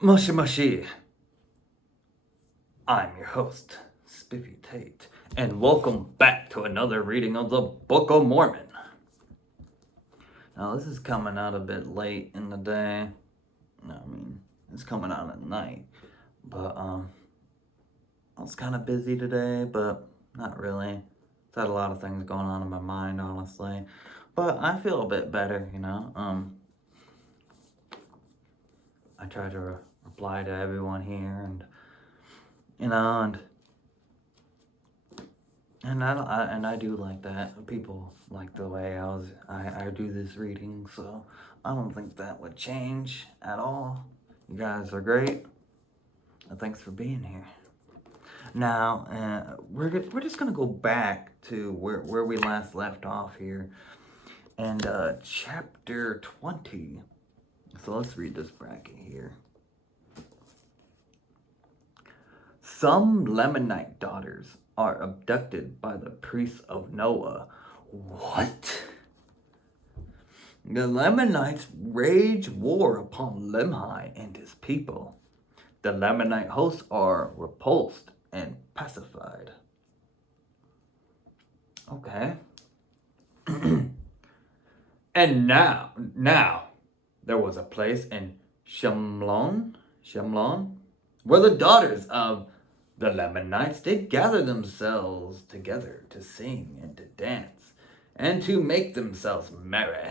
Mushy Mushy. I'm your host, Spiffy Tate, and welcome back to another reading of the Book of Mormon. Now, this is coming out a bit late in the day. It's coming out at night. But, I was kind of busy today, but not really. I've had a lot of things going on in my mind, honestly. But I feel a bit better, I try to reply to everyone here, and I do like that. People like the way I do this reading, so I don't think that would change at all. You guys are great. Thanks for being here. Now, we're just gonna go back to where we last left off here, and chapter 20. So let's read this bracket here. Some Lamanite daughters are abducted by the priests of Noah. What? The Lamanites wage war upon Lemhi and his people. The Lamanite hosts are repulsed and pacified. Okay. And now, there was a place in Shemlon, where the daughters of the Lamanites did gather themselves together to sing and to dance, and to make themselves merry.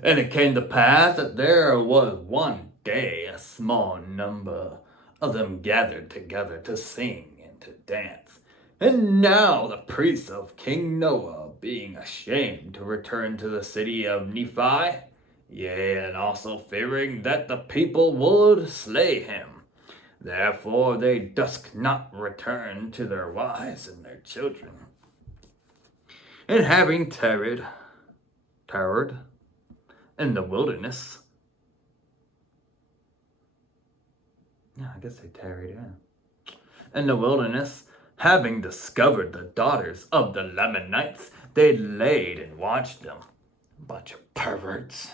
And it came to pass that there was one day a small number of them gathered together to sing and to dance. And now the priests of King Noah, being ashamed to return to the city of Nephi, yea, and also fearing that the people would slay him, therefore they durst not return to their wives and their children. And having tarried in the wilderness. Yeah, I guess they tarried, yeah. In the wilderness, having discovered the daughters of the Lamanites, they laid and watched them. Bunch of perverts.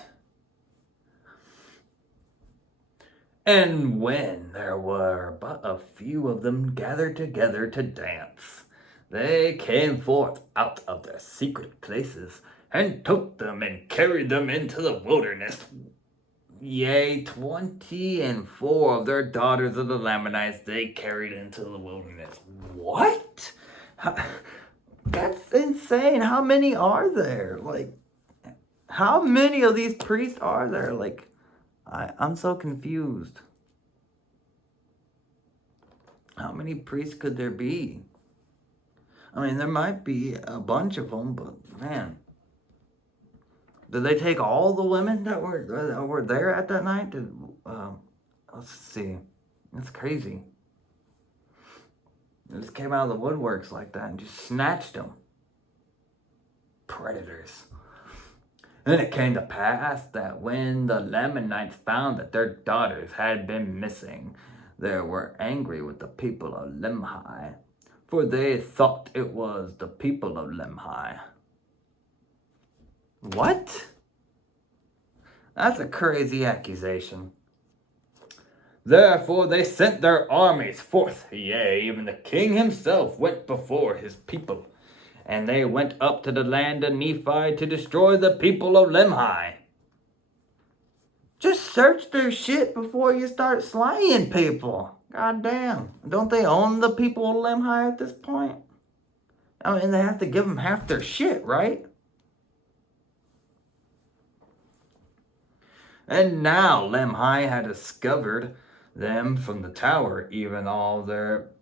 And when there were but a few of them gathered together to dance, they came forth out of their secret places, and took them and carried them into the wilderness. Yea, 24 of their daughters of the Lamanites they carried into the wilderness. What? That's insane. How many are there? How many of these priests are there? I'm so confused. How many priests could there be? There might be a bunch of them, but man. Did they take all the women that were there at that night? Let's see. That's crazy. They just came out of the woodworks like that and just snatched them. Predators. And it came to pass that when the Lamanites found that their daughters had been missing, they were angry with the people of Lemhi, for they thought it was the people of Lemhi. What? That's a crazy accusation. Therefore they sent their armies forth, yea, even the king himself went before his people, and they went up to the land of Nephi to destroy the people of Lemhi. Just search their shit before you start slaying people. God damn. Don't they own the people of Lemhi at this point? They have to give them half their shit, right? And now Lemhi had discovered them from the tower, even all their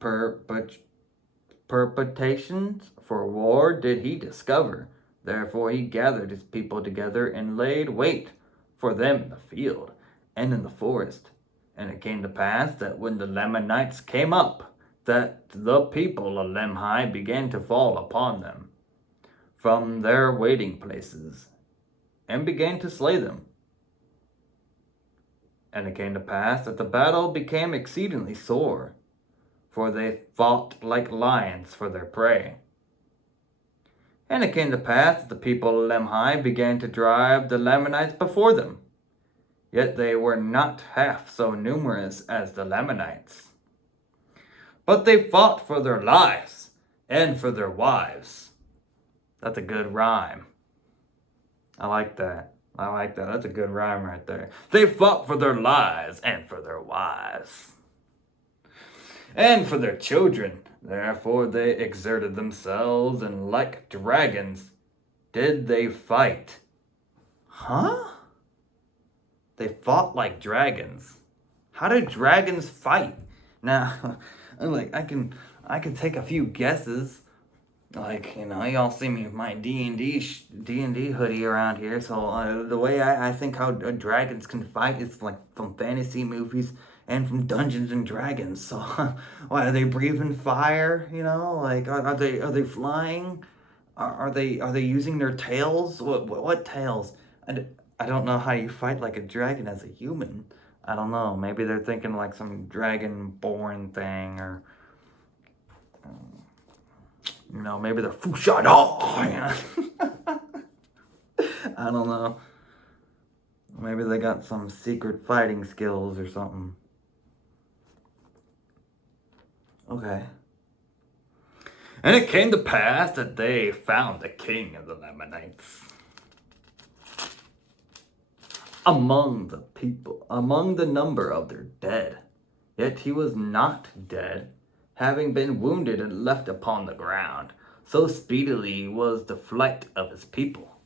perpetrations for war did he discover. Therefore he gathered his people together and laid wait for them in the field and in the forest. And it came to pass that when the Lamanites came up, that the people of Lemhi began to fall upon them from their waiting places, and began to slay them. And it came to pass that the battle became exceedingly sore, for they fought like lions for their prey. And it came to pass that the people of Lemhi began to drive the Lamanites before them, yet they were not half so numerous as the Lamanites. But they fought for their lives and for their wives. That's a good rhyme. I like that. That's a good rhyme right there. They fought for their lives and for their wives. And for their children. Therefore they exerted themselves, and like dragons did they fight. Huh? They fought like dragons. How do dragons fight? Now, I can take a few guesses. Y'all see me with my D&D hoodie around here. So the way I think how dragons can fight is like from fantasy movies and from Dungeons and Dragons. So, what, are they breathing fire? Are they flying? Are they using their tails? What tails? I don't know how you fight like a dragon as a human. I don't know. Maybe they're thinking like some dragon-born thing, or maybe they're Fushado. I don't know. Maybe they got some secret fighting skills or something. Okay. And it came to pass that they found the king of the Lamanites among the people, among the number of their dead. Yet he was not dead, having been wounded and left upon the ground. So speedily was the flight of his people.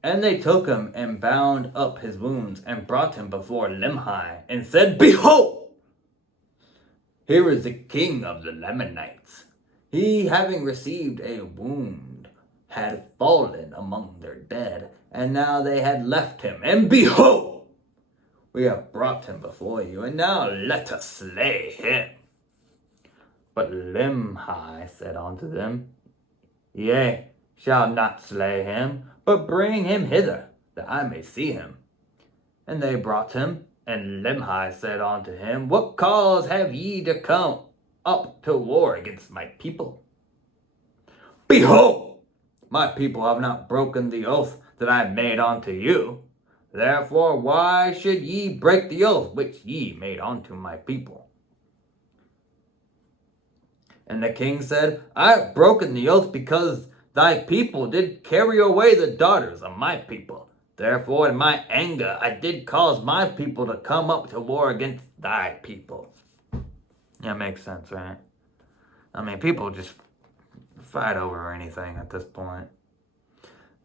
And they took him and bound up his wounds and brought him before Limhi and said, Behold! Here is the king of the Lamanites. He, having received a wound, had fallen among their dead, and now they had left him. And behold, we have brought him before you, and now let us slay him. But Limhi said unto them, Yea, shall not slay him, but bring him hither, that I may see him. And they brought him. And Limhi said unto him, What cause have ye to come up to war against my people? Behold, my people have not broken the oath that I made unto you. Therefore, why should ye break the oath which ye made unto my people? And the king said, I have broken the oath because thy people did carry away the daughters of my people. Therefore, in my anger, I did cause my people to come up to war against thy people. Yeah, makes sense, right? I mean, people just fight over anything at this point.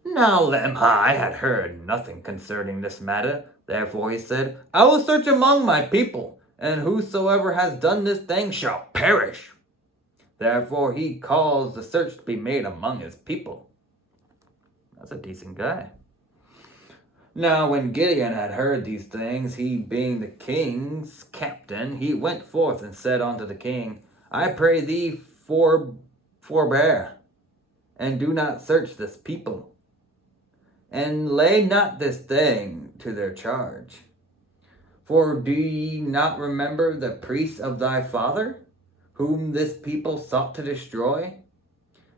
Now Limhi had heard nothing concerning this matter. Therefore he said, I will search among my people, and whosoever has done this thing shall perish. Therefore he caused the search to be made among his people. That's a decent guy. Now when Gideon had heard these things, he being the king's captain, he went forth and said unto the king, I pray thee forbear, and do not search this people, and lay not this thing to their charge. For do ye not remember the priests of thy father, whom this people sought to destroy?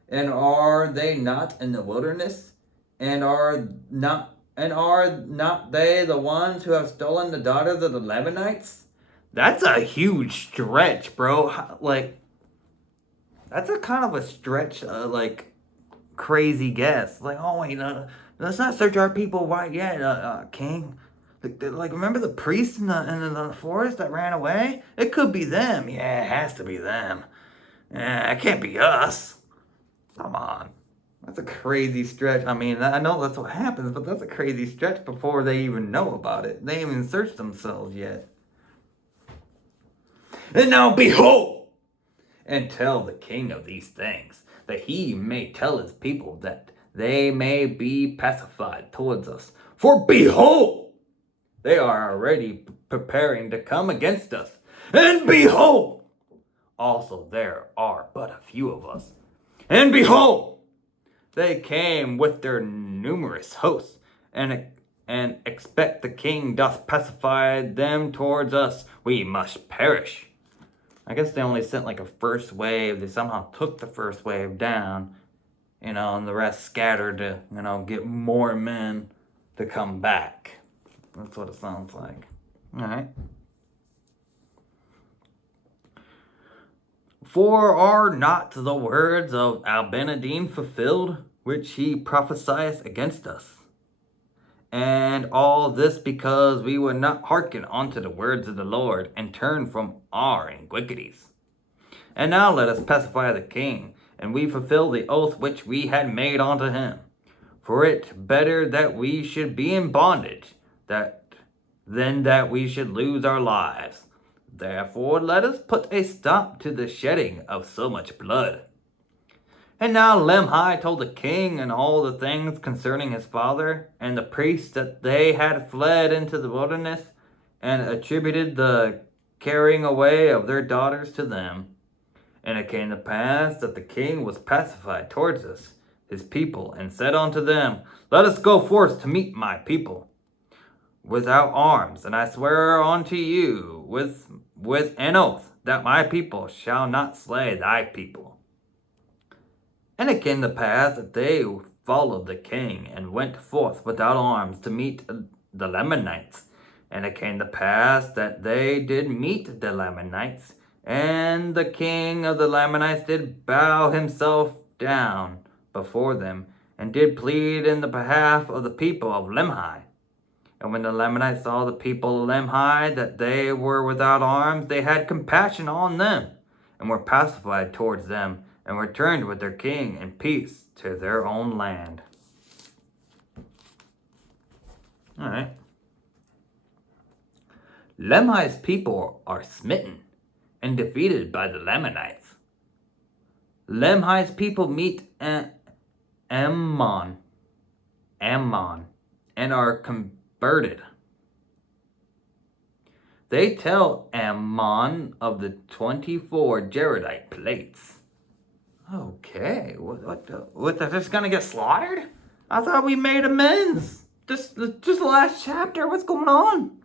And are they not in the wilderness? And are not they the ones who have stolen the daughters of the Lamanites? That's a huge stretch, bro. That's a kind of a stretch, crazy guess. Let's not search our people. Why yet, king? Remember the priests in the forest that ran away? It could be them. Yeah, it has to be them. Yeah, it can't be us. Come on. That's a crazy stretch. I mean, I know that's what happens, but that's a crazy stretch before they even know about it. They haven't even searched themselves yet. And now behold, and tell the king of these things, that he may tell his people that they may be pacified towards us. For behold, they are already preparing to come against us. And behold, also there are but a few of us. And behold, they came with their numerous hosts, and expect the king doth pacify them towards us. We must perish. I guess they only sent a first wave. They somehow took the first wave down, and the rest scattered to, get more men to come back. That's what it sounds like. Alright. For are not the words of Albenadine fulfilled, which he prophesieth against us? And all this because we would not hearken unto the words of the Lord, and turn from our iniquities. And now let us pacify the king, and we fulfill the oath which we had made unto him. For it better that we should be in bondage, than that we should lose our lives. Therefore let us put a stop to the shedding of so much blood. And now Lemhi told the king and all the things concerning his father and the priests, that they had fled into the wilderness, and attributed the carrying away of their daughters to them. And it came to pass that the king was pacified towards us, his people, and said unto them, Let us go forth to meet my people without arms, and I swear unto you with an oath that my people shall not slay thy people. And it came to pass that they followed the king, and went forth without arms to meet the Lamanites. And it came to pass that they did meet the Lamanites, and the king of the Lamanites did bow himself down before them, and did plead in the behalf of the people of Lemhi. And when the Lamanites saw the people of Lemhi, that they were without arms, they had compassion on them, and were pacified towards them, and returned with their king in peace to their own land. Alright. Lemhi's people are smitten and defeated by the Lamanites. Lemhi's people meet Ammon, and are converted. They tell Ammon of the 24 Jaredite plates. Okay, what they're just gonna get slaughtered? I thought we made amends. Just the last chapter. What's going on?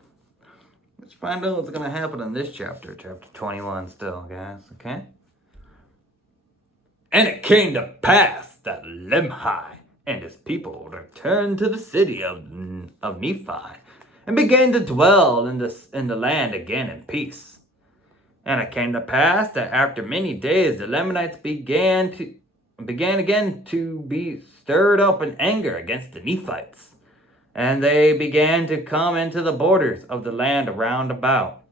Let's find out what's gonna happen in this chapter, chapter 21 still, guys, okay? And it came to pass that Lemhi and his people returned to the city of Nephi, and began to dwell in the land again in peace. And it came to pass that after many days the Lamanites began again to be stirred up in anger against the Nephites, and they began to come into the borders of the land round about.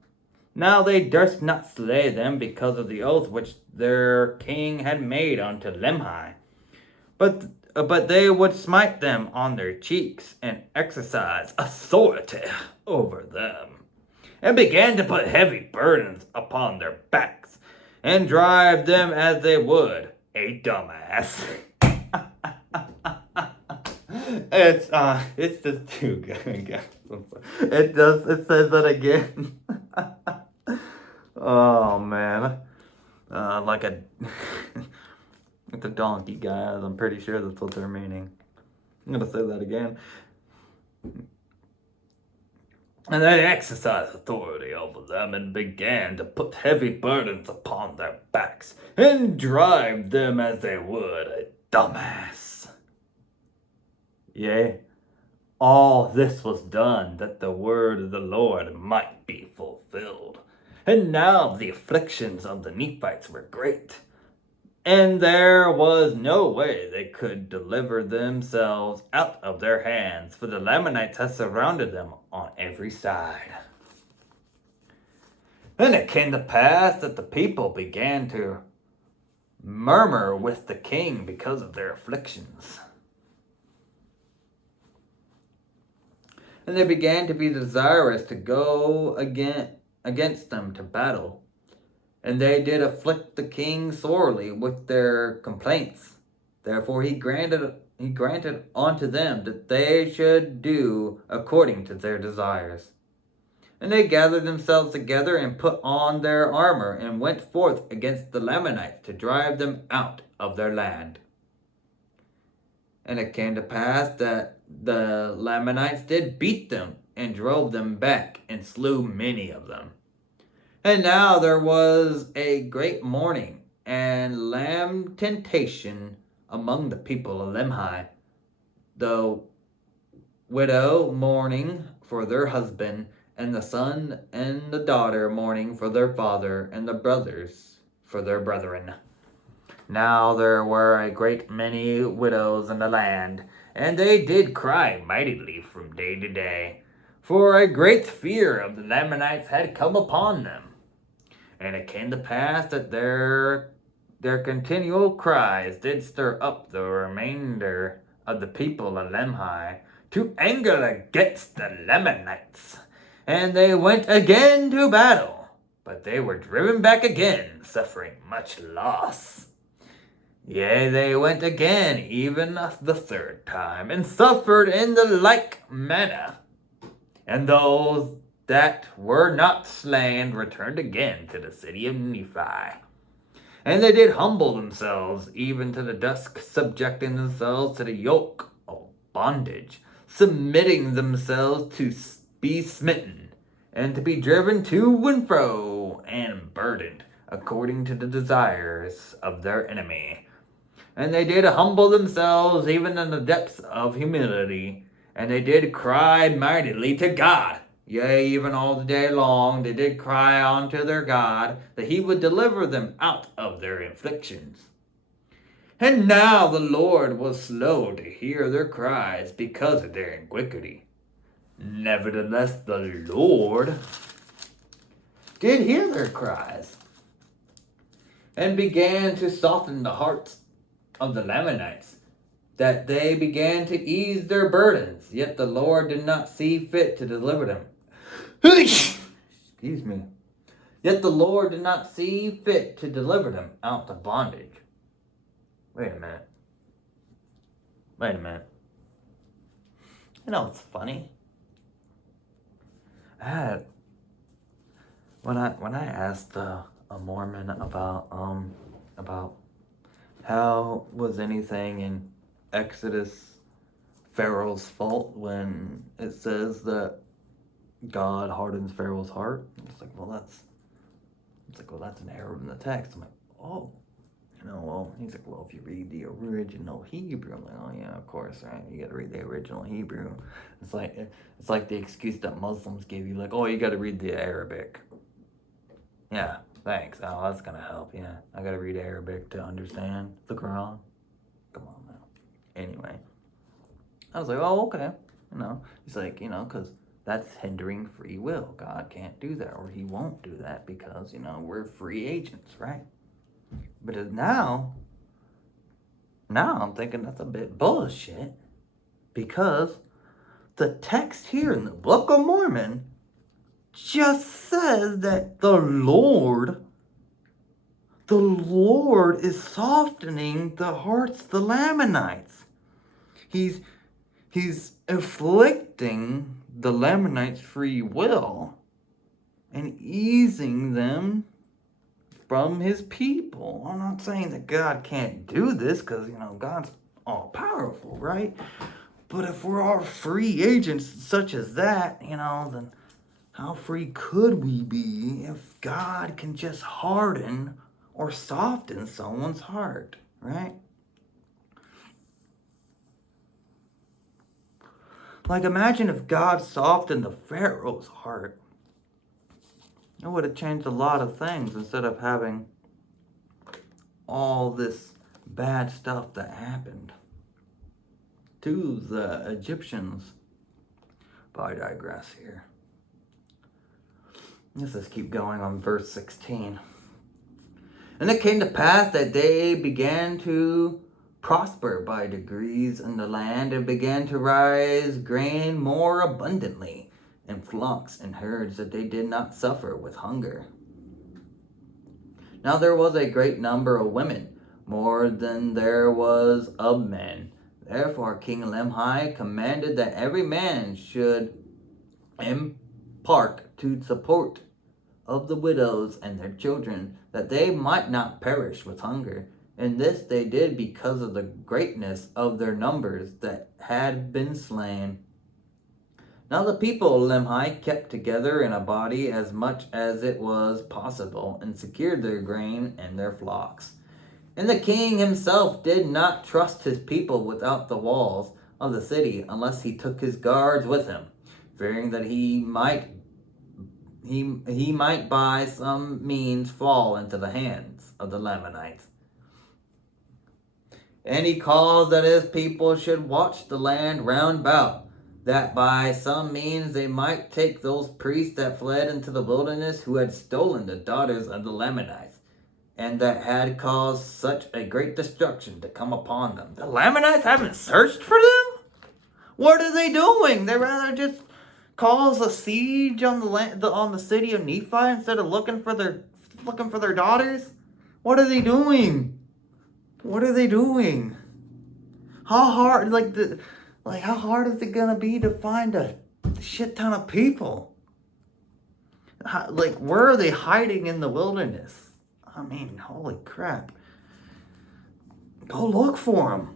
Now they durst not slay them because of the oath which their king had made unto Lemhi, but they would smite them on their cheeks, and exercise authority over them, and began to put heavy burdens upon their backs, and drive them as they would a dumbass. It's just too good, guys. It says that again. Oh man, like a donkey, guys. I'm pretty sure that's what they're meaning. I'm gonna say that again. And they exercised authority over them, and began to put heavy burdens upon their backs, and drive them as they would a dumbass. Yea, all this was done that the word of the Lord might be fulfilled. And now the afflictions of the Nephites were great, and there was no way they could deliver themselves out of their hands, for the Lamanites had surrounded them on every side. And it came to pass that the people began to murmur with the king because of their afflictions. And they began to be desirous to go against them to battle. And they did afflict the king sorely with their complaints. Therefore he granted unto them that they should do according to their desires. And they gathered themselves together, and put on their armor, and went forth against the Lamanites to drive them out of their land. And it came to pass that the Lamanites did beat them, and drove them back, and slew many of them. And now there was a great mourning and lamentation among the people of Lemhi, the widow mourning for their husband, and the son and the daughter mourning for their father, and the brothers for their brethren. Now there were a great many widows in the land, and they did cry mightily from day to day, for a great fear of the Lamanites had come upon them. And it came to pass that their continual cries did stir up the remainder of the people of Lemhi to anger against the Lamanites. And they went again to battle, but they were driven back again, suffering much loss. Yea, they went again, even the third time, and suffered in the like manner. And those that were not slain returned again to the city of Nephi. And they did humble themselves even to the dusk, subjecting themselves to the yoke of bondage, submitting themselves to be smitten, and to be driven to and fro, and burdened, according to the desires of their enemy. And they did humble themselves even in the depths of humility, and they did cry mightily to God. Yea, even all the day long they did cry unto their God, that he would deliver them out of their afflictions. And now the Lord was slow to hear their cries because of their iniquity. Nevertheless, the Lord did hear their cries, and began to soften the hearts of the Lamanites, that they began to ease their burdens, yet the Lord did not see fit to deliver them. Excuse me. Yet the Lord did not see fit to deliver them out of bondage. Wait a minute. You know what's funny? When I asked a Mormon about how was anything in Exodus Pharaoh's fault when it says that God hardens Pharaoh's heart? It's like, well, that's an error in the text. I'm like, oh, he's like, well, if you read the original Hebrew, I'm like, oh yeah, of course, right? You got to read the original Hebrew. It's like the excuse that Muslims give you, like, oh, you got to read the Arabic. Yeah, thanks. Oh, that's gonna help. Yeah, I gotta read Arabic to understand the Quran. Come on now. Anyway, I was like, oh, okay. He's like, because that's hindering free will. God can't do that, or he won't do that because, we're free agents, right? But now I'm thinking that's a bit bullshit, because the text here in the Book of Mormon just says that the Lord is softening the hearts of the Lamanites. He's afflicting the Lamanites' free will and easing them from his people. I'm not saying that God can't do this, because, God's all powerful, right? But if we're all free agents such as that, then how free could we be if God can just harden or soften someone's heart, right? Like, imagine if God softened the Pharaoh's heart. It would have changed a lot of things instead of having all this bad stuff that happened to the Egyptians. But I digress here. Let's keep going on verse 16. And it came to pass that they began to prosper by degrees in the land, and began to rise grain more abundantly, and flocks and herds, that they did not suffer with hunger. Now there was a great number of women, more than there was of men. Therefore King Lemhi commanded that every man should impart to support of the widows and their children, that they might not perish with hunger. And this they did because of the greatness of their numbers that had been slain. Now the people of Lemhi kept together in a body as much as it was possible, and secured their grain and their flocks. And the king himself did not trust his people without the walls of the city, unless he took his guards with him, fearing that he might by some means fall into the hands of the Lamanites. And he caused that his people should watch the land round about, that by some means they might take those priests that fled into the wilderness, who had stolen the daughters of the Lamanites, and that had caused such a great destruction to come upon them. The Lamanites haven't searched for them? What are they doing? They rather just cause a siege on the city of Nephi instead of looking for their daughters? What are they doing? What are they doing? How hard how hard is it gonna be to find a shit ton of people? Where are they hiding in the wilderness? I mean, holy crap. Go look for them.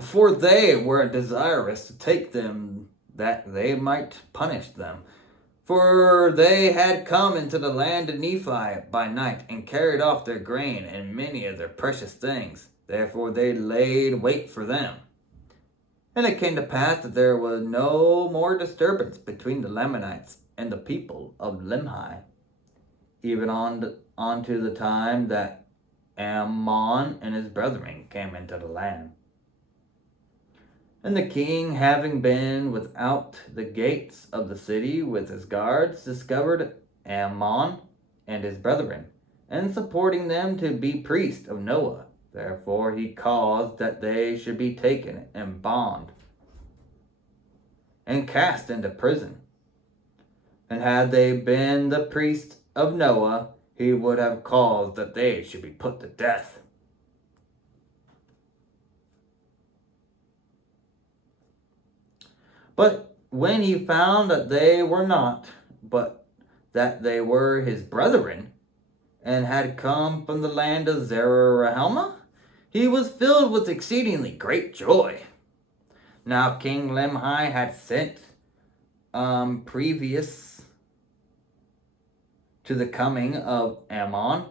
For they were desirous to take them, that they might punish them. For they had come into the land of Nephi by night, and carried off their grain and many of their precious things. Therefore they laid wait for them. And it came to pass that there was no more disturbance between the Lamanites and the people of Limhi, even on to the time that Ammon and his brethren came into the land. And the king, having been without the gates of the city with his guards, discovered Ammon and his brethren, and supporting them to be priests of Noah. Therefore he caused that they should be taken in bond and cast into prison. And had they been the priests of Noah, he would have caused that they should be put to death. But when he found that they were not, but that they were his brethren, and had come from the land of Zarahemla, he was filled with exceedingly great joy. Now King Limhi had sent, previous to the coming of Ammon,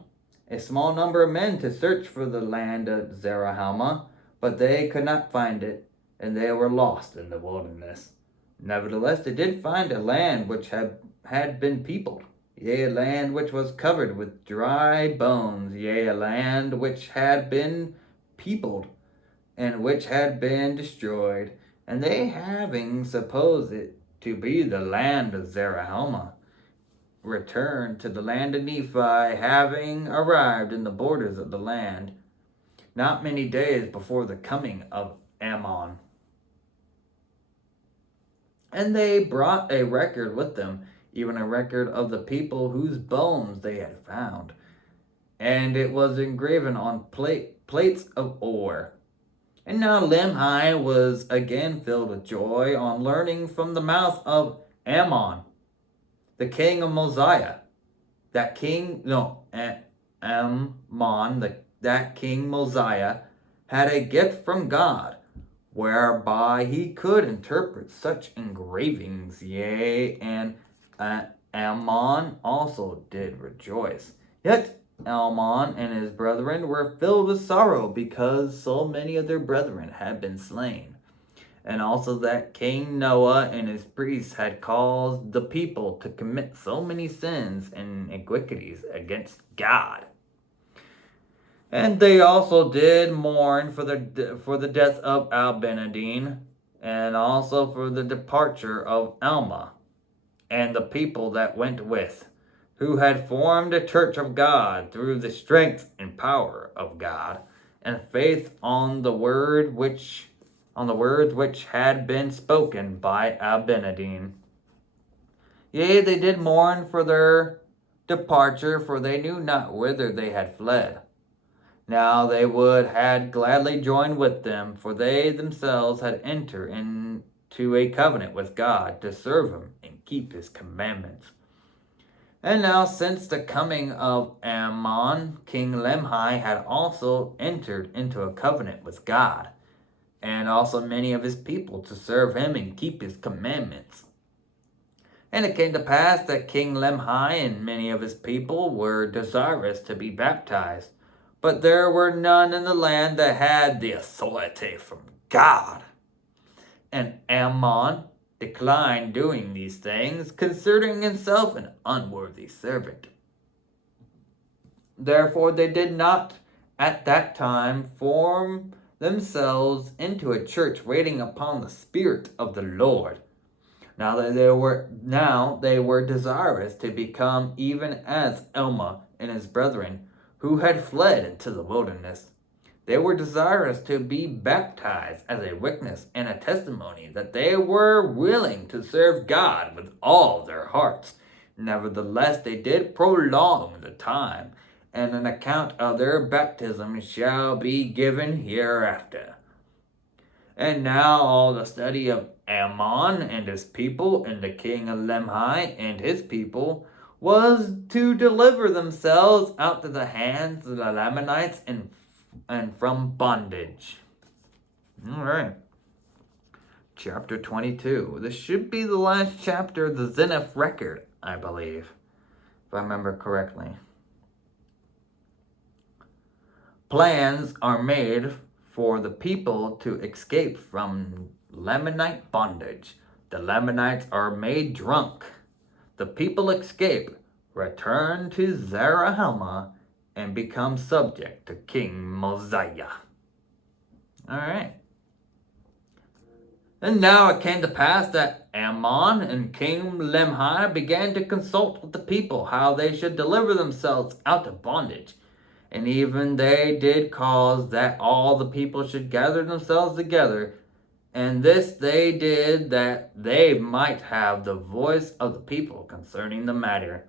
a small number of men to search for the land of Zarahemla, but they could not find it, and they were lost in the wilderness. Nevertheless, they did find a land which had been peopled, yea, a land which was covered with dry bones, yea, a land which had been peopled, and which had been destroyed. And they, having supposed it to be the land of Zarahemla, returned to the land of Nephi, having arrived in the borders of the land not many days before the coming of Ammon. And they brought a record with them, even a record of the people whose bones they had found. And it was engraven on plates of ore. And now Limhi was again filled with joy on learning from the mouth of Ammon, the king of Mosiah, that king Mosiah had a gift from God, whereby he could interpret such engravings, yea, and Ammon also did rejoice. Yet Ammon and his brethren were filled with sorrow, because so many of their brethren had been slain, and also that King Noah and his priests had caused the people to commit so many sins and iniquities against God. And they also did mourn for the death of Al-Benadine, and also for the departure of Alma, and the people that went with, who had formed a church of God through the strength and power of God, and faith on the words which had been spoken by Al-Benadine. Yea, they did mourn for their departure, for they knew not whither they had fled. Now they had gladly joined with them, for they themselves had entered into a covenant with God to serve him and keep his commandments. And now since the coming of Ammon, King Limhi had also entered into a covenant with God, and also many of his people, to serve him and keep his commandments. And it came to pass that King Limhi and many of his people were desirous to be baptized, but there were none in the land that had the authority from God. And Ammon declined doing these things, considering himself an unworthy servant. Therefore they did not at that time form themselves into a church waiting upon the Spirit of the Lord. Now they were desirous to become even as Alma and his brethren, who had fled into the wilderness. They were desirous to be baptized as a witness and a testimony that they were willing to serve God with all their hearts. Nevertheless, they did prolong the time, and an account of their baptism shall be given hereafter. And now all the study of Ammon and his people, and the king of Lemhi and his people, was to deliver themselves out of the hands of the Lamanites and from bondage. All right. Chapter 22. This should be the last chapter of the Zeniff record, I believe, if I remember correctly. Plans are made for the people to escape from Lamanite bondage. The Lamanites are made drunk. The people escape, return to Zarahemla, and become subject to King Mosiah. Alright. And now it came to pass that Ammon and King Lemhi began to consult with the people how they should deliver themselves out of bondage. And even they did cause that all the people should gather themselves together. And this they did that they might have the voice of the people concerning the matter.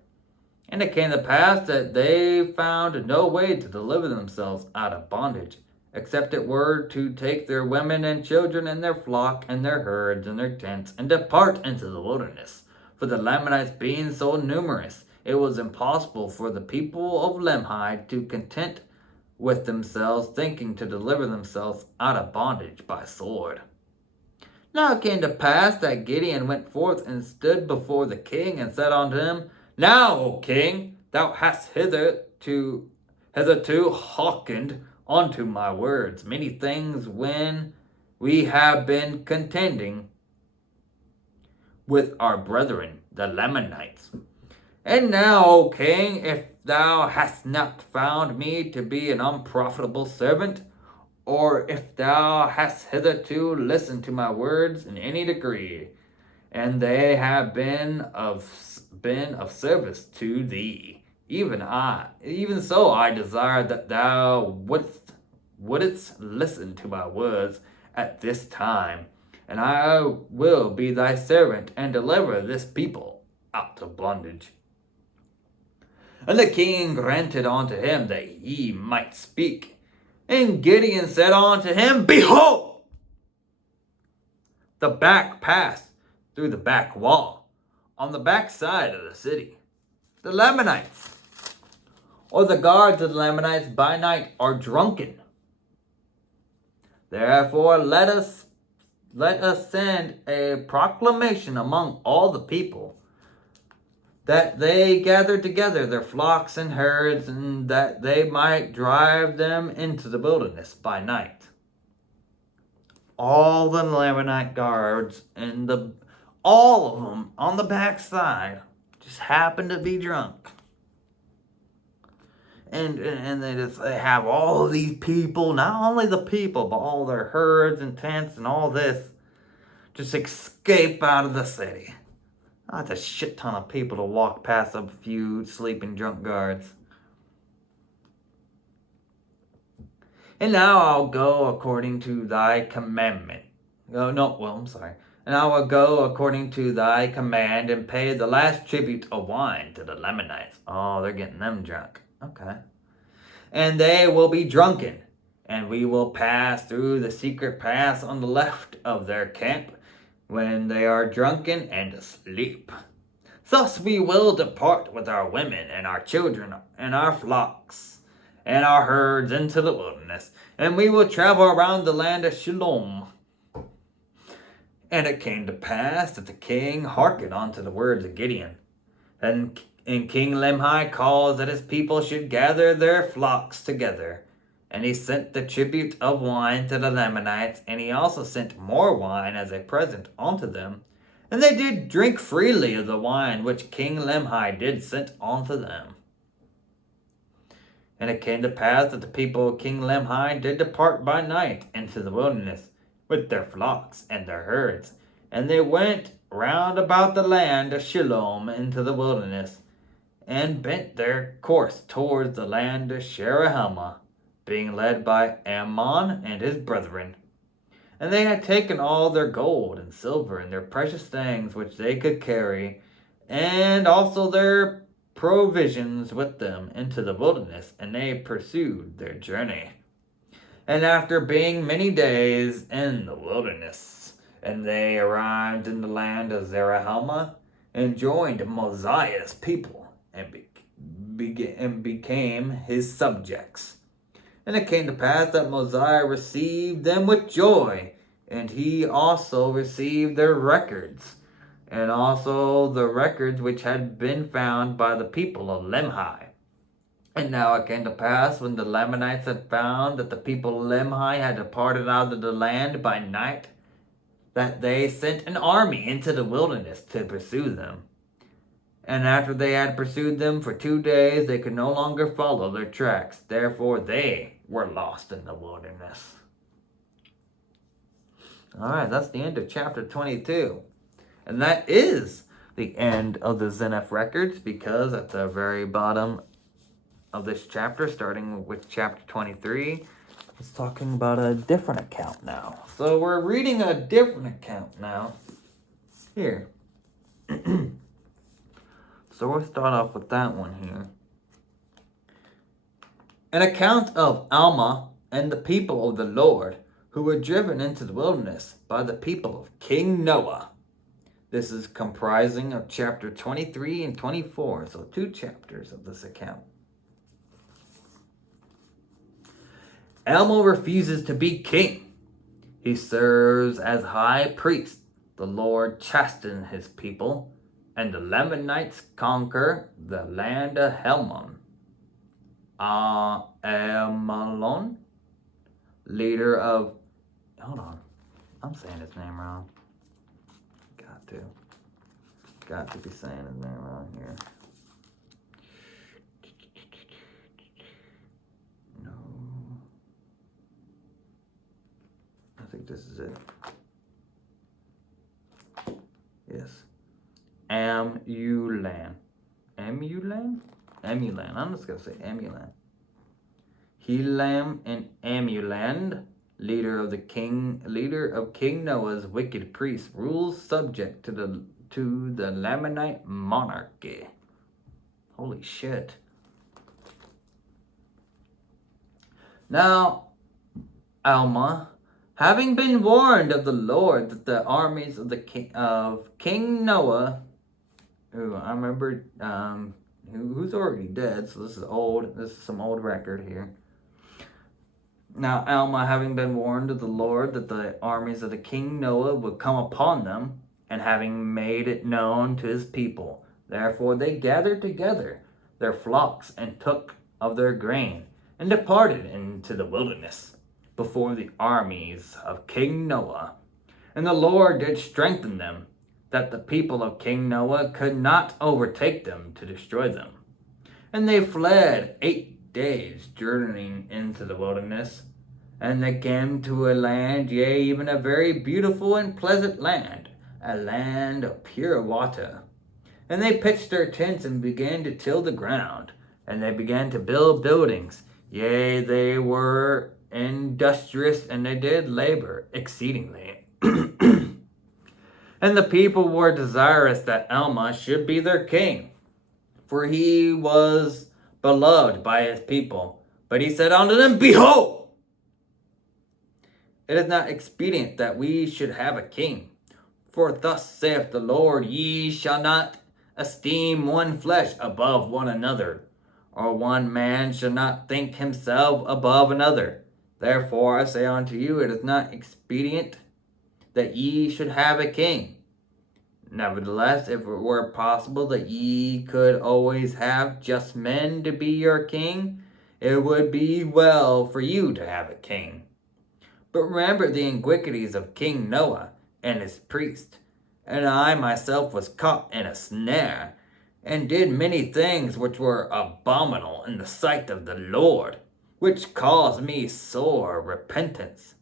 And it came to pass that they found no way to deliver themselves out of bondage, except it were to take their women and children and their flock and their herds and their tents and depart into the wilderness. For the Lamanites being so numerous, it was impossible for the people of Lemhi to content with themselves, thinking to deliver themselves out of bondage by sword. Now it came to pass that Gideon went forth and stood before the king and said unto him, Now, O king, thou hast hitherto hearkened unto my words many things when we have been contending with our brethren, the Lamanites. And now, O king, if thou hast not found me to be an unprofitable servant, or if thou hast hitherto listened to my words in any degree, and they have been of service to thee, even so I desire that thou wouldst listen to my words at this time, and I will be thy servant and deliver this people out of bondage. And the king granted unto him that he might speak. And Gideon said unto him, Behold, the back pass through the back wall, on the back side of the city. The Lamanites, or the guards of the Lamanites by night, are drunken. Therefore let us send a proclamation among all the people, that they gather together their flocks and herds, and that they might drive them into the wilderness by night. All the Lamanite guards and all of them on the backside just happen to be drunk. And they have all of these people, not only the people, but all their herds and tents and all this, just escape out of the city. That's a shit ton of people to walk past a few sleeping drunk guards. And now I'll go according to thy commandment. And I will go according to thy command and pay the last tribute of wine to the Lamanites. Oh, they're getting them drunk. Okay. And they will be drunken, and we will pass through the secret pass on the left of their camp, when they are drunken and asleep. Thus we will depart with our women and our children and our flocks and our herds into the wilderness, and we will travel around the land of Shalom. And it came to pass that the king hearkened unto the words of Gideon, and And King Limhi caused that his people should gather their flocks together. And he sent the tribute of wine to the Lamanites, and he also sent more wine as a present unto them. And they did drink freely of the wine which King Limhi did send unto them. And it came to pass that the people of King Limhi did depart by night into the wilderness with their flocks and their herds. And they went round about the land of Shilom into the wilderness, and bent their course towards the land of Sherahelma, being led by Ammon and his brethren. And they had taken all their gold and silver and their precious things which they could carry, and also their provisions with them into the wilderness, and they pursued their journey. And after being many days in the wilderness, and they arrived in the land of Zarahemla, and joined Mosiah's people, and became his subjects. And it came to pass that Mosiah received them with joy, and he also received their records, and also the records which had been found by the people of Limhi. And now it came to pass, when the Lamanites had found that the people of Limhi had departed out of the land by night, that they sent an army into the wilderness to pursue them. And after they had pursued them for 2 days, they could no longer follow their tracks. Therefore they were lost in the wilderness. Alright, that's the end of chapter 22. And that is the end of the Zeniff records, because at the very bottom of this chapter, starting with chapter 23, it's talking about a different account now. So we're reading a different account now. Here. So we'll start off with that one here. An account of Alma and the people of the Lord, who were driven into the wilderness by the people of King Noah. This is comprising of chapter 23 and 24, so 2 chapters of this account. Alma refuses to be king. He serves as high priest. The Lord chastens his people, and the Lamanites conquer the land of Helmon. Amalon, leader of... Hold on. I'm saying his name wrong. Got to be saying his name wrong here. No. I think this is it. Yes. Amulan. Amulan? Amulan. I'm just going to say Amulan. Helam and Amulan, leader of King Noah's wicked priests, rules subject to the Lamanite monarchy. Holy shit. Now, Alma, having been warned of the Lord that the armies of King Noah, who I remember, who's already dead, so this is old. This is some old record here. Now, Alma, having been warned of the Lord that the armies of the King Noah would come upon them, and having made it known to his people, therefore they gathered together their flocks and took of their grain, and departed into the wilderness before the armies of King Noah. And the Lord did strengthen them, that the people of King Noah could not overtake them to destroy them. And they fled 8 days journeying into the wilderness, and they came to a land, yea, even a very beautiful and pleasant land, a land of pure water. And they pitched their tents and began to till the ground, and they began to build buildings. Yea, they were industrious, and they did labor exceedingly. And the people were desirous that Alma should be their king, for he was beloved by his people. But he said unto them, Behold, it is not expedient that we should have a king. For thus saith the Lord, Ye shall not esteem one flesh above one another, or one man shall not think himself above another. Therefore I say unto you, it is not expedient that ye should have a king. Nevertheless, if it were possible that ye could always have just men to be your king, it would be well for you to have a king. But remember the iniquities of King Noah and his priest. And I myself was caught in a snare, and did many things which were abominable in the sight of the Lord, which caused me sore repentance.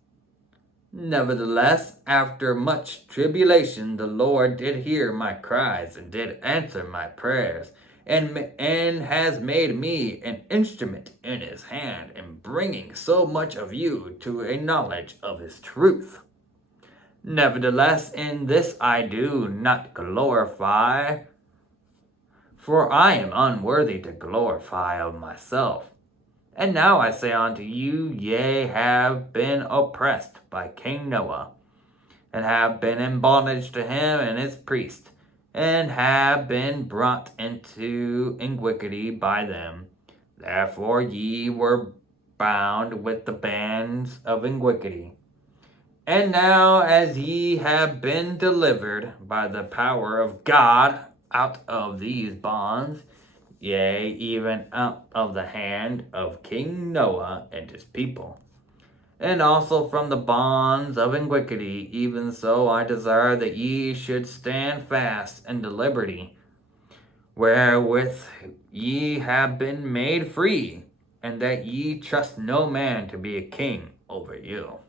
Nevertheless, after much tribulation, the Lord did hear my cries, and did answer my prayers, and has made me an instrument in his hand in bringing so much of you to a knowledge of his truth. Nevertheless, in this I do not glorify, for I am unworthy to glorify of myself. And now I say unto you, ye have been oppressed by King Noah, and have been in bondage to him and his priest, and have been brought into iniquity by them. Therefore ye were bound with the bands of iniquity. And now as ye have been delivered by the power of God out of these bonds, yea, even out of the hand of King Noah and his people, and also from the bonds of iniquity, even so I desire that ye should stand fast in the liberty wherewith ye have been made free, and that ye trust no man to be a king over you.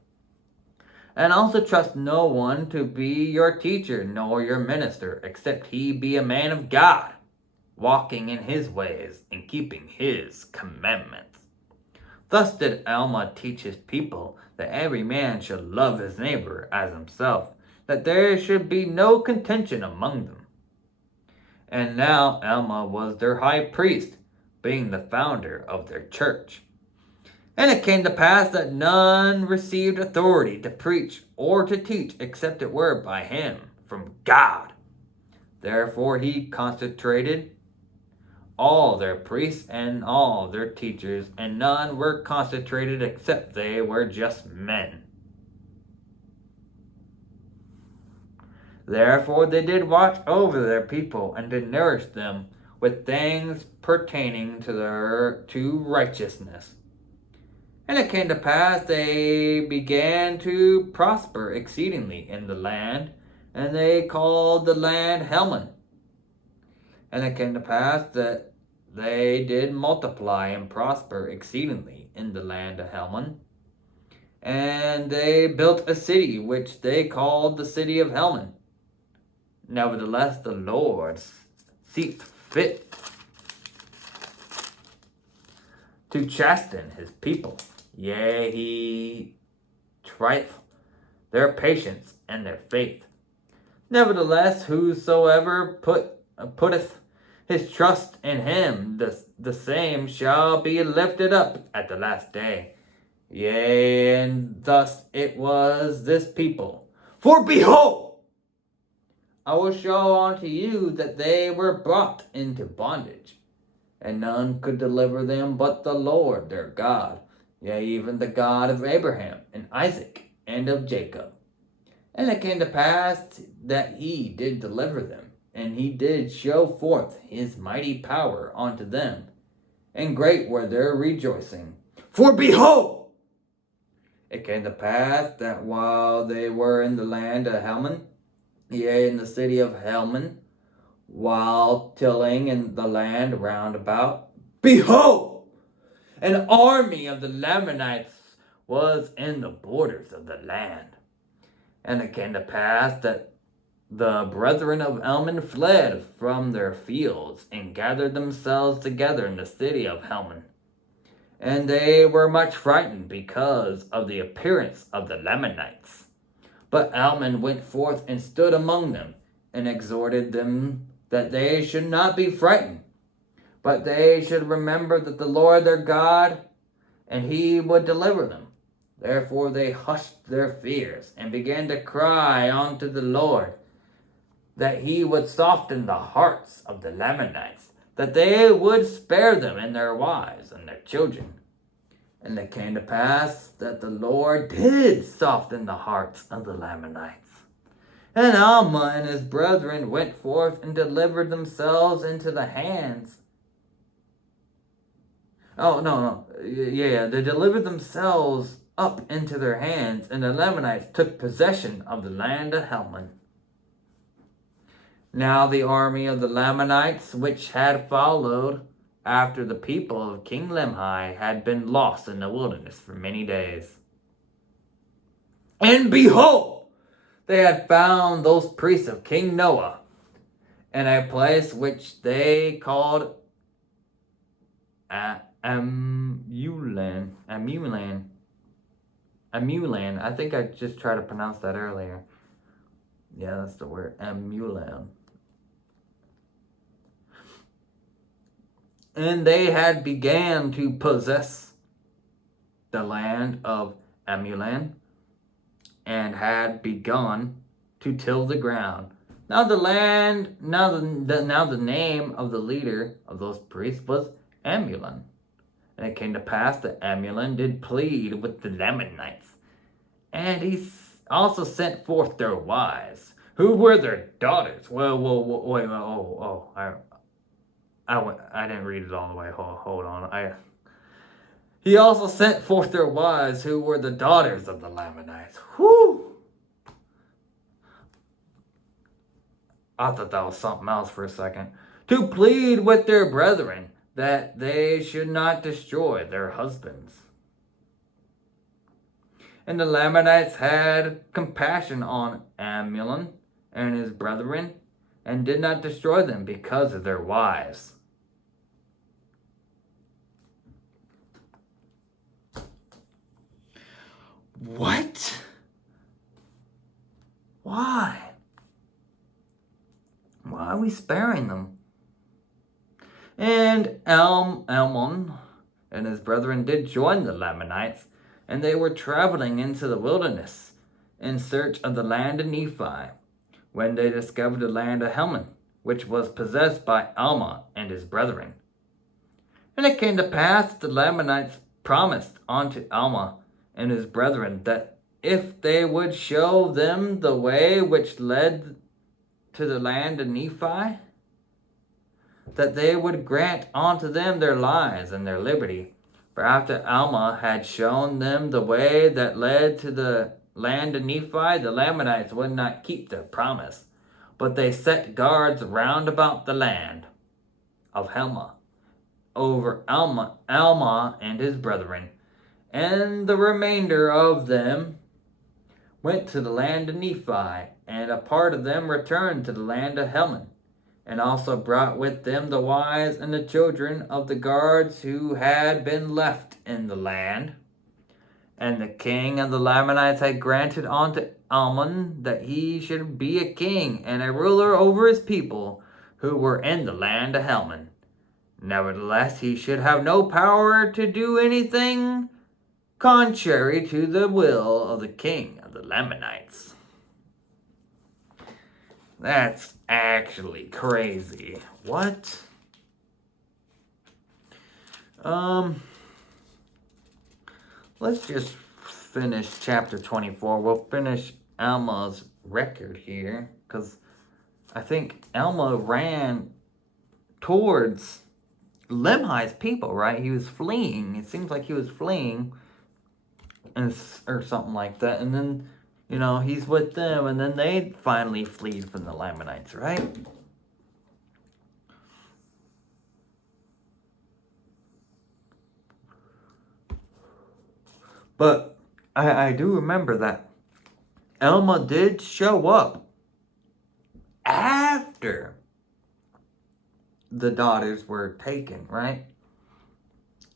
And also trust no one to be your teacher nor your minister, except he be a man of God, walking in his ways and keeping his commandments. Thus did Alma teach his people that every man should love his neighbor as himself, that there should be no contention among them. And now Alma was their high priest, being the founder of their church. And it came to pass that none received authority to preach or to teach except it were by him from God. Therefore he concentrated all their priests and all their teachers, and none were concentrated except they were just men. Therefore they did watch over their people, and did nourish them with things pertaining to righteousness. And it came to pass they began to prosper exceedingly in the land, and they called the land Helman. And it came to pass that they did multiply and prosper exceedingly in the land of Helman. And they built a city which they called the city of Helman. Nevertheless, the Lord seeth fit to chasten his people. Yea, he trieth their patience and their faith. Nevertheless, whosoever putteth his trust in him, the same shall be lifted up at the last day. Yea, and thus it was this people. For behold, I will show unto you that they were brought into bondage, and none could deliver them but the Lord their God, yea, even the God of Abraham and Isaac and of Jacob. And it came to pass that he did deliver them, and he did show forth his mighty power unto them, and great were their rejoicing. For behold, it came to pass that while they were in the land of Helman, yea, in the city of Helman, while tilling in the land round about, behold, an army of the Lamanites was in the borders of the land. And it came to pass that the brethren of Helman fled from their fields, and gathered themselves together in the city of Helman. And they were much frightened because of the appearance of the Lamanites. But Alma went forth and stood among them, and exhorted them that they should not be frightened, but they should remember that the Lord their God, and he would deliver them. Therefore they hushed their fears, and began to cry unto the Lord, that he would soften the hearts of the Lamanites, that they would spare them and their wives and their children. And it came to pass that the Lord did soften the hearts of the Lamanites, And Alma and his brethren went forth and delivered themselves into the hands. Oh, no. Yeah. They delivered themselves up into their hands, and the Lamanites took possession of the land of Helman. Now the army of the Lamanites, which had followed after the people of King Limhi, had been lost in the wilderness for many days. And behold, they had found those priests of King Noah in a place which they called Amulan. I think I just tried to pronounce that earlier. Yeah, that's the word. Amulan. And they had began to possess the land of Amulan, and had begun to till the ground. Now the name of the leader of those priests was Amulan. And it came to pass that Amulan did plead with the Lamanites, and he also sent forth their wives, who were their daughters. I didn't read it all the way. Hold on. He also sent forth their wives, who were the daughters of the Lamanites. Whew! I thought that was something else for a second. To plead with their brethren that they should not destroy their husbands. And the Lamanites had compassion on Amulan and his brethren, and did not destroy them because of their wives. What? Why? Why are we sparing them? And Almon and his brethren did join the Lamanites, and they were traveling into the wilderness in search of the land of Nephi, when they discovered the land of Helman, which was possessed by Alma and his brethren. And it came to pass that the Lamanites promised unto Alma and his brethren that if they would show them the way which led to the land of Nephi, that they would grant unto them their lives and their liberty. For after Alma had shown them the way that led to the land of Nephi, the Lamanites would not keep their promise, but they set guards round about the land of Helma over Alma and his brethren, and the remainder of them went to the land of Nephi, and a part of them returned to the land of Helman, and also brought with them the wives and the children of the guards who had been left in the land. And the king of the Lamanites had granted unto Almon that he should be a king and a ruler over his people who were in the land of Helman. Nevertheless, he should have no power to do anything contrary to the will of the king of the Lamanites. That's actually crazy. What? Let's just finish chapter 24. We'll finish Alma's record here, because I think Alma ran towards Limhi's people, right? He was fleeing. It seems like he was fleeing, or something like that. And then, he's with them, and then they finally flee from the Lamanites, right? But I do remember that Alma did show up after the daughters were taken, right?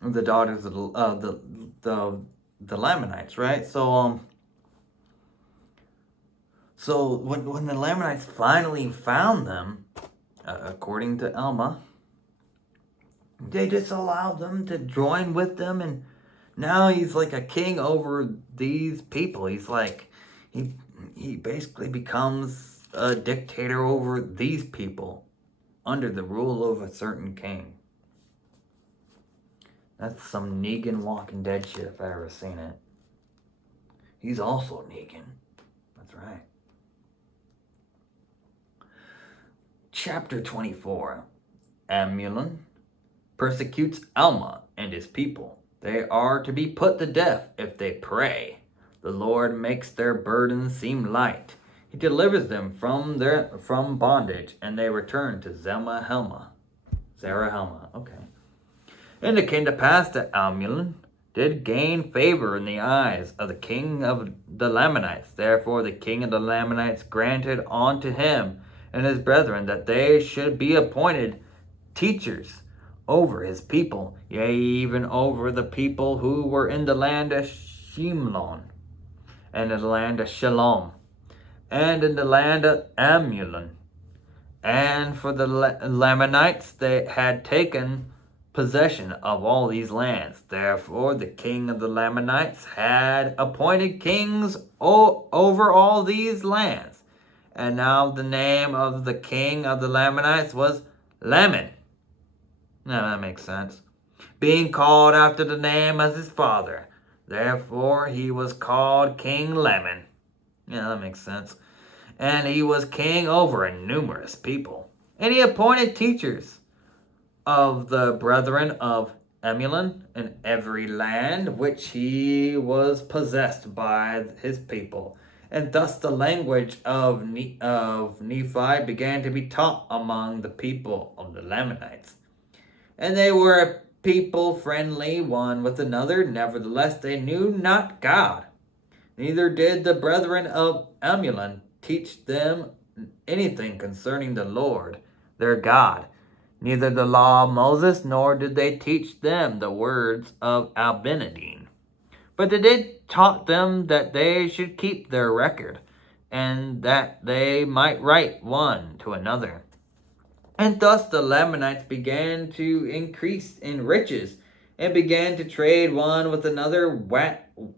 The daughters of the Lamanites, right? So when the Lamanites finally found them, according to Alma, they just allowed them to join with them, and now he's like a king over these people. He's like, he basically becomes a dictator over these people under the rule of a certain king. That's some Negan Walking Dead shit if I ever seen it. He's also Negan. That's right. Chapter 24. Amulon persecutes Alma and his people. They are to be put to death if they pray. The Lord makes their burdens seem light. He delivers them from bondage, and they return to Zarahemla. Okay. And it came to pass that Amulon did gain favor in the eyes of the king of the Lamanites. Therefore the king of the Lamanites granted unto him and his brethren that they should be appointed teachers over his people, yea, even over the people who were in the land of Shimlon, and in the land of Shalom, and in the land of Amulon. And for the Lamanites, they had taken possession of all these lands. Therefore the king of the Lamanites had appointed kings over all these lands. And now the name of the king of the Lamanites was Laman. Now that makes sense. Being called after the name of his father. Therefore he was called King Laman. Yeah, that makes sense. And he was king over a numerous people. And he appointed teachers of the brethren of Amulon in every land which he was possessed by his people. And thus the language of Nephi began to be taught among the people of the Lamanites. And they were a people friendly one with another. Nevertheless, they knew not God. Neither did the brethren of Amulon teach them anything concerning the Lord, their God. Neither the law of Moses, nor did they teach them the words of Abinadine. But they did taught them that they should keep their record, and that they might write one to another. And thus the Lamanites began to increase in riches, and began to trade one with another,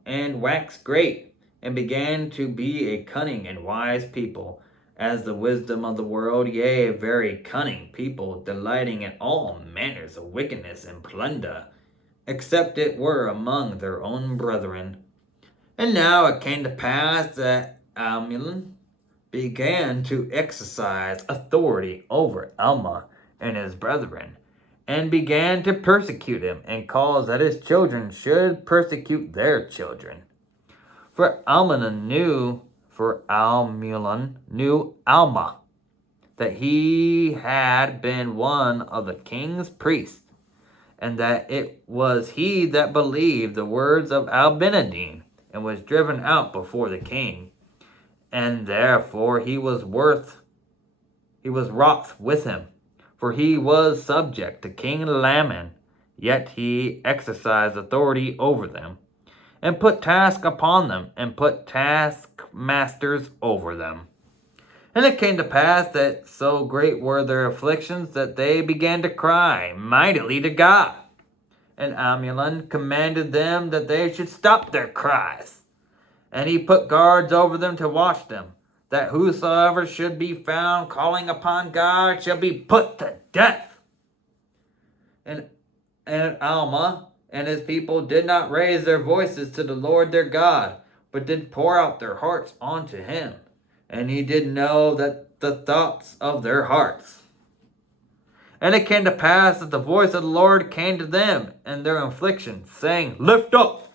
and wax great, and began to be a cunning and wise people, as the wisdom of the world, yea, a very cunning people, delighting in all manners of wickedness and plunder, except it were among their own brethren. And now it came to pass that Amulon began to exercise authority over Alma and his brethren, and began to persecute him, and cause that his children should persecute their children. For Almulon knew Alma, that he had been one of the king's priests, and that it was he that believed the words of Abinadine, and was driven out before the king. And therefore he was wroth with him, for he was subject to King Laman, yet he exercised authority over them, and put task upon them, and put taskmasters over them. And it came to pass that so great were their afflictions that they began to cry mightily to God. And Amulon commanded them that they should stop their cries. And he put guards over them to watch them, that whosoever should be found calling upon God shall be put to death. And Alma and his people did not raise their voices to the Lord their God, but did pour out their hearts unto him. And he did know that the thoughts of their hearts. And it came to pass that the voice of the Lord came to them in their affliction, saying, Lift up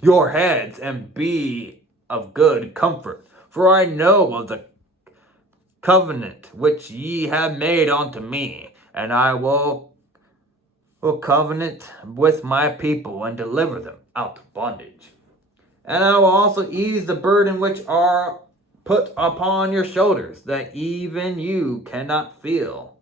your heads and be of good comfort, for I know of the covenant which ye have made unto me, and I will covenant with my people and deliver them out of bondage. And I will also ease the burden which are put upon your shoulders, that even you cannot feel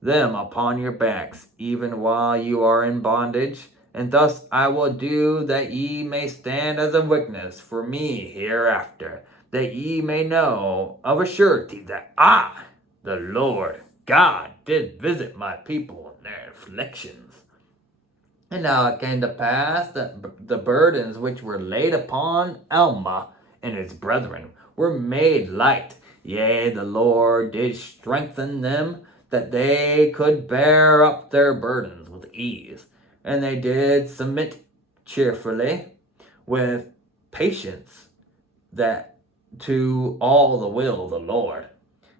them upon your backs, even while you are in bondage. And thus I will do that ye may stand as a witness for me hereafter, that ye may know of a surety that I, the Lord God, did visit my people in their afflictions. And now it came to pass that the burdens which were laid upon Alma and his brethren were made light. Yea, the Lord did strengthen them, that they could bear up their burdens with ease. And they did submit cheerfully with patience that to all the will of the Lord.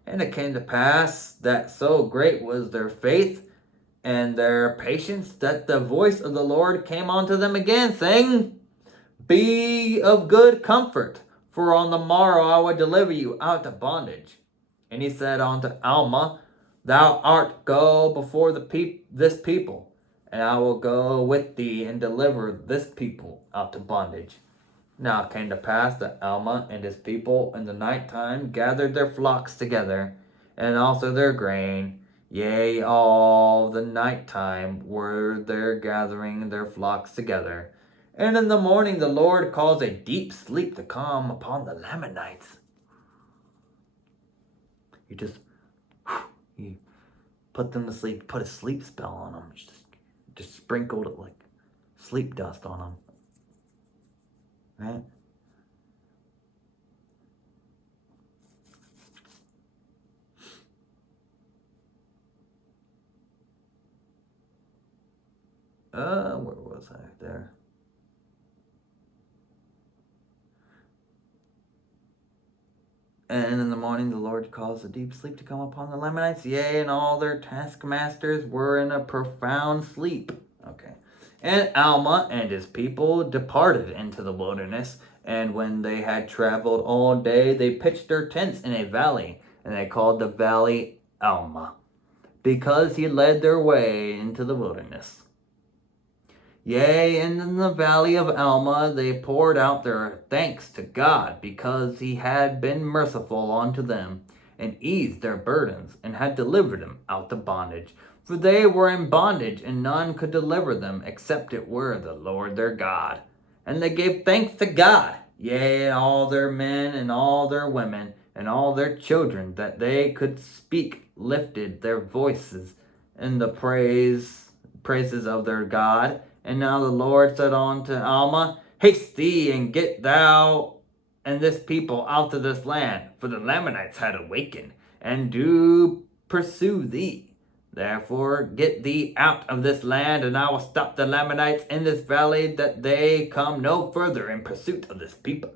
And it came to pass that so great was their faith and their patience that the voice of the Lord came unto them again, saying, Be of good comfort, for on the morrow I will deliver you out of bondage. And he said unto Alma, Thou art go before this people, and I will go with thee and deliver this people out of bondage. Now it came to pass that Alma and his people in the night time gathered their flocks together, and also their grain. Yea, all the night time were there gathering their flocks together. And in the morning the Lord caused a deep sleep to come upon the Lamanites. He put them to sleep, put a sleep spell on them, just sprinkled it like sleep dust on them. Right? Where was I there? And in the morning the Lord caused a deep sleep to come upon the Lamanites, yea, and all their taskmasters were in a profound sleep. Okay. And Alma and his people departed into the wilderness, and when they had traveled all day, they pitched their tents in a valley, and they called the valley Alma, because he led their way into the wilderness. Yea, and in the valley of Alma they poured out their thanks to God, because he had been merciful unto them, and eased their burdens, and had delivered them out of bondage. For they were in bondage, and none could deliver them, except it were the Lord their God. And they gave thanks to God, yea, and all their men, and all their women, and all their children, that they could speak, lifted their voices in the praises of their God. And now the Lord said unto Alma, Haste thee, and get thou and this people out of this land, for the Lamanites had awakened, and do pursue thee. Therefore get thee out of this land, and I will stop the Lamanites in this valley, that they come no further in pursuit of this people.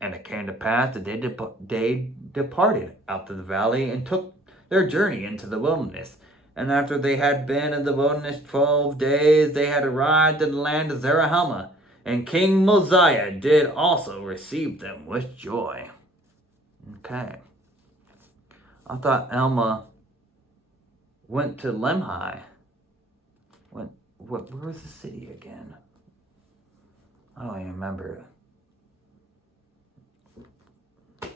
And it came to pass that they departed out of the valley, and took their journey into the wilderness. And after they had been in the wilderness 12 days, they had arrived in the land of Zarahemla. And King Mosiah did also receive them with joy. Okay. I thought Alma went to Lemhi. Where was the city again? I don't even remember. I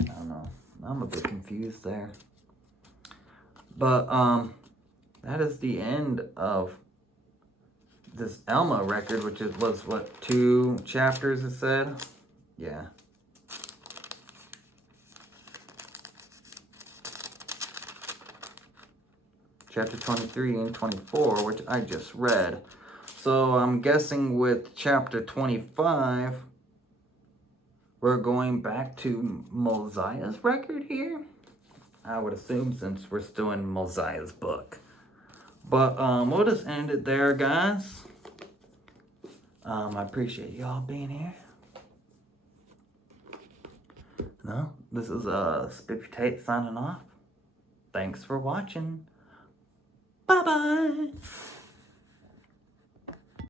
don't know. I'm a bit confused there. But that is the end of this Alma record, which was what, 2 chapters it said? Yeah. Chapter 23 and 24, which I just read. So I'm guessing with chapter 25, we're going back to Mosiah's record here? I would assume, since we're still in Mosiah's book. But we'll just end it there, guys. I appreciate y'all being here. No, this is Spiffy Tate signing off. Thanks for watching. Bye-bye.